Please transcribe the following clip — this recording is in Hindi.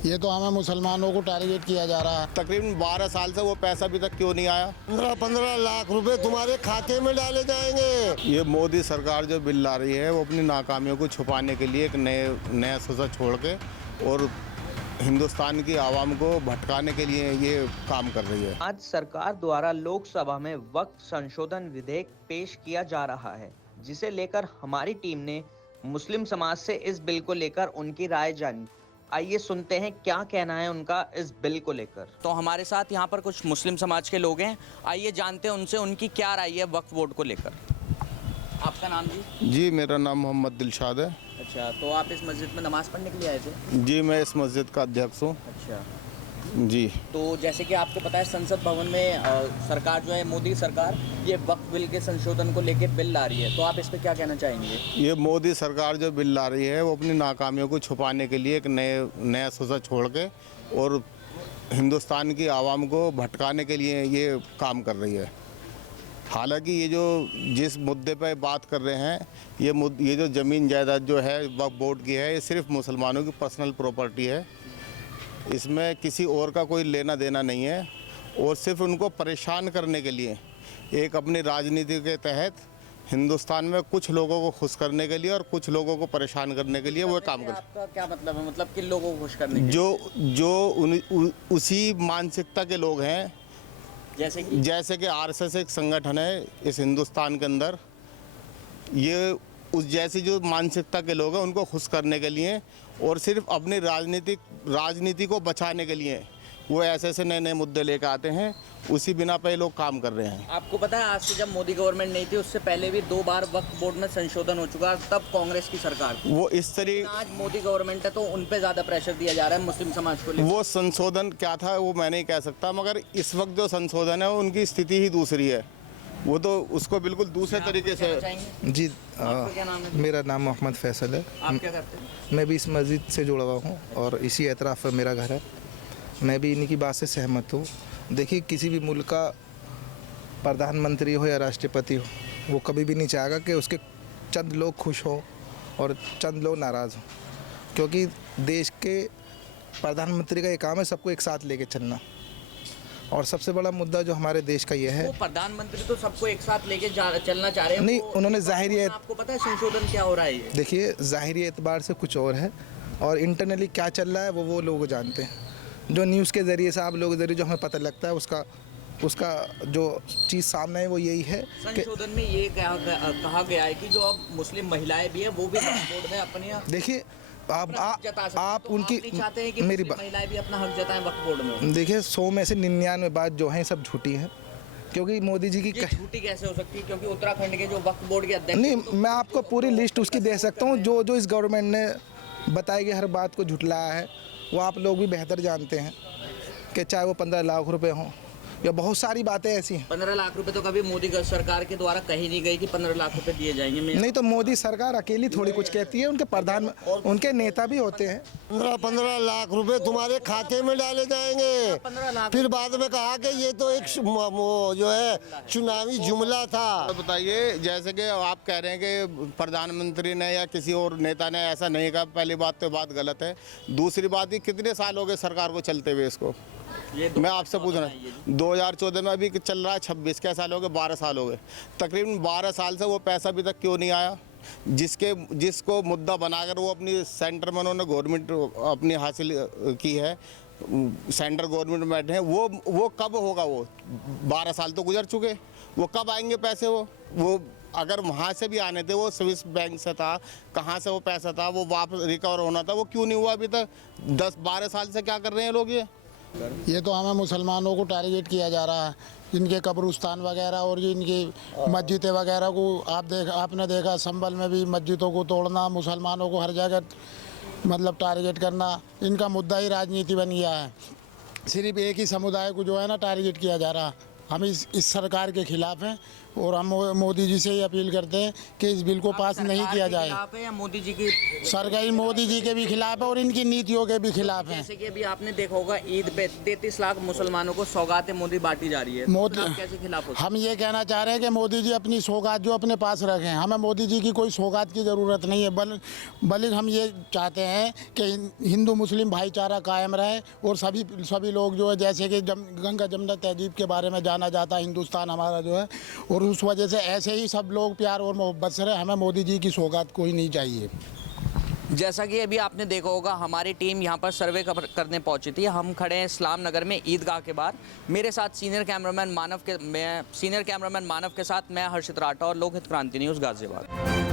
ये तो हमें मुसलमानों को टारगेट किया जा रहा है। तकरीबन 12 साल से वो पैसा अभी तक क्यों नहीं आया? 15 लाख रुपए तुम्हारे खाते में डाले जाएंगे। ये मोदी सरकार जो बिल ला रही है वो अपनी नाकामियों को छुपाने के लिए एक नया सोचा छोड़ के और हिंदुस्तान की आवाम को भटकाने के लिए ये काम कर रही है। आज सरकार द्वारा लोकसभा में वक्फ संशोधन विधेयक पेश किया जा रहा है, जिसे लेकर हमारी टीम ने मुस्लिम समाज से इस बिल को लेकर उनकी राय जानी। आइए सुनते हैं क्या कहना है उनका इस बिल को लेकर। तो हमारे साथ यहाँ पर कुछ मुस्लिम समाज के लोग हैं, आइए जानते हैं उनसे उनकी क्या राय है वक्फ बोर्ड को लेकर। आपका नाम जी? जी, मेरा नाम मोहम्मद दिलशाद है। अच्छा, तो आप इस मस्जिद में नमाज पढ़ने के लिए आए थे? जी, मैं इस मस्जिद का अध्यक्ष हूँ। अच्छा जी, तो जैसे कि आपको पता है संसद भवन में सरकार जो है मोदी सरकार ये वक्फ बिल के संशोधन को लेकर बिल ला रही है, तो आप इस पे क्या कहना चाहेंगे? ये मोदी सरकार जो बिल ला रही है वो अपनी नाकामियों को छुपाने के लिए एक नया सोचा छोड़ के और हिंदुस्तान की आवाम को भटकाने के लिए ये काम कर रही है। हालांकि ये जो जिस मुद्दे पर बात कर रहे हैं ये जो ज़मीन जायदाद जो है वक्फ बोर्ड की है, ये सिर्फ मुसलमानों की पर्सनल प्रॉपर्टी है। इसमें किसी और का कोई लेना देना नहीं है और सिर्फ उनको परेशान करने के लिए एक अपनी राजनीति के तहत हिंदुस्तान में कुछ लोगों को खुश करने के लिए और कुछ लोगों को परेशान करने के लिए वो काम कर। आपका क्या मतलब है? मतलब किन लोगों को खुश करने के लिए? जो उसी मानसिकता के लोग हैं, जैसे कि आरएसएस एक संगठन है इस हिंदुस्तान के अंदर, ये उस जैसी जो मानसिकता के लोग हैं उनको खुश करने के लिए और सिर्फ अपनी राजनीति को बचाने के लिए वो ऐसे नए मुद्दे लेकर आते हैं। उसी बिना पे लोग काम कर रहे हैं। आपको पता है आज से जब मोदी गवर्नमेंट नहीं थी उससे पहले भी 2 बार वक्फ बोर्ड में संशोधन हो चुका, तब कांग्रेस की सरकार थी। वो इस तरीके आज मोदी गवर्नमेंट है तो उन पे ज़्यादा प्रेशर दिया जा रहा है मुस्लिम समाज को लेकर। वो संशोधन क्या था वो मैं नहीं कह सकता, मगर इस वक्त जो संशोधन है उनकी स्थिति ही दूसरी है। वो तो उसको बिल्कुल दूसरे तरीके से। जी, क्या नाम है? मेरा नाम मोहम्मद फैसल है। आप क्या करते हैं? मैं भी इस मस्जिद से जुड़ा हुआ हूँ और इसी एतराफ़ में मेरा घर है। मैं भी इन्हीं की बात से सहमत हूँ। देखिए, किसी भी मुल्क का प्रधानमंत्री हो या राष्ट्रपति हो, वो कभी भी नहीं चाहेगा कि उसके चंद लोग खुश हो और चंद लोग नाराज़ हों, क्योंकि देश के प्रधानमंत्री का ये काम है सबको एक साथ लेके चलना। और सबसे बड़ा मुद्दा जो हमारे देश का ये है, वो प्रधानमंत्री तो सबको एक साथ लेके चलना चाह रहे हैं। नहीं, उन्होंने ज़ाहिरी, आपको पता है संशोधन क्या हो रहा है ये? देखिए, ज़ाहिरी एतबार से कुछ और है और इंटरनली क्या चल रहा है वो लोग जानते हैं। जो न्यूज़ के ज़रिए से आप लोगों के ज़रिए जो हमें पता लगता है उसका जो चीज़ सामने है वो यही है। संशोधन में ये कहा गया है कि जो अब मुस्लिम महिलाएं भी हैं वो भी वक्फ बोर्ड में अपने देखिए आप उनकी चाहते हैं कि मेरी महिलाएं भी अपना हक जताएं वक्फ बोर्ड में। देखिए, 100 में से 99 बात जो है सब झूठी हैं, क्योंकि मोदी जी की झूठी कैसे हो सकती है? क्योंकि उत्तराखंड के जो वक्फ बोर्ड के अध्यक्ष, नहीं, मैं आपको पूरी लिस्ट उसकी दे सकता हूँ जो इस गवर्नमेंट ने बताई गई हर बात को झुटलाया है। वो आप लोग भी बेहतर जानते हैं कि चाहे वो 15 लाख रुपए हों या बहुत सारी बातें ऐसी हैं। 15 लाख रुपए तो कभी मोदी सरकार के द्वारा कही नहीं गई कि 15 लाख रुपए दिए जाएंगे। नहीं तो मोदी सरकार अकेली थोड़ी कुछ कहती है, उनके प्रधान उनके नेता भी होते हैं। 15 लाख रुपए तुम्हारे खाते में डाले जाएंगे। 15 लाख। फिर बाद में कहा कि ये तो एक वो जो है चुनावी जुमला था। बताइए, जैसे कि आप कह रहे हैं कि प्रधानमंत्री ने या किसी और नेता ने ऐसा नहीं कहा, पहली बात तो बात गलत है। दूसरी बात, ये कितने साल हो गए सरकार को चलते हुए इसको? मैं आपसे पूछ रहा हूँ, 2014 में अभी चल रहा है 26, क्या साल हो गए? 12 साल हो गए। तकरीबन 12 साल से वो पैसा अभी तक क्यों नहीं आया? जिसको मुद्दा बनाकर वो अपनी सेंटर में उन्होंने गवर्नमेंट अपनी हासिल की है, सेंट्रल गवर्नमेंट में बैठे हैं, वो कब होगा? वो 12 साल तो गुजर चुके, वो कब आएंगे पैसे? वो अगर वहाँ से भी आने थे, वो स्विस बैंक से था, कहाँ से वो पैसा था, वो वापस रिकवर होना था, वो क्यों नहीं हुआ अभी तक? 10-12 साल से क्या कर रहे हैं लोग? ये तो हमें मुसलमानों को टारगेट किया जा रहा है। इनके कब्रिस्तान वगैरह और इनकी मस्जिदें वगैरह को आपने देखा, संभल में भी मस्जिदों को तोड़ना, मुसलमानों को हर जगह मतलब टारगेट करना, इनका मुद्दा ही राजनीति बन गया है। सिर्फ एक ही समुदाय को जो है ना टारगेट किया जा रहा। हम इस सरकार के खिलाफ हैं और हम मोदी जी से ही अपील करते हैं कि इस बिल को पास नहीं किया जाए। खिलाफ है या मोदी जी की? सरकारी मोदी जी के भी खिलाफ है और इनकी नीतियों के भी खिलाफ है। जैसे कि अभी आपने देखा होगा ईद पे 33 लाख मुसलमानों को सौगातें मोदी बांटी जा रही है, मोदी- आप कैसे खिलाफ हो? हम ये कहना चाह रहे हैं कि मोदी जी अपनी सौगात जो अपने पास रखें, हमें मोदी जी की कोई सौगात की ज़रूरत नहीं है, बल्कि हम ये चाहते हैं कि हिंदू मुस्लिम भाईचारा कायम रहे और सभी लोग जो है, जैसे कि गंगा जमुना तहजीब के बारे में जाना जाता है हिंदुस्तान हमारा जो है, और उस वजह से ऐसे ही सब लोग प्यार और मोहब्बत से रहे। हमें मोदी जी की सौगात कोई नहीं चाहिए। जैसा कि अभी आपने देखा होगा, हमारी टीम यहाँ पर सर्वे करने पहुंची थी। हम खड़े हैं इस्लाम नगर में ईदगाह के बाहर। मेरे साथ सीनियर कैमरामैन मानव के साथ मैं हर्षित राठौर और लोकहित क्रांति न्यूज़ गाजियाबाद।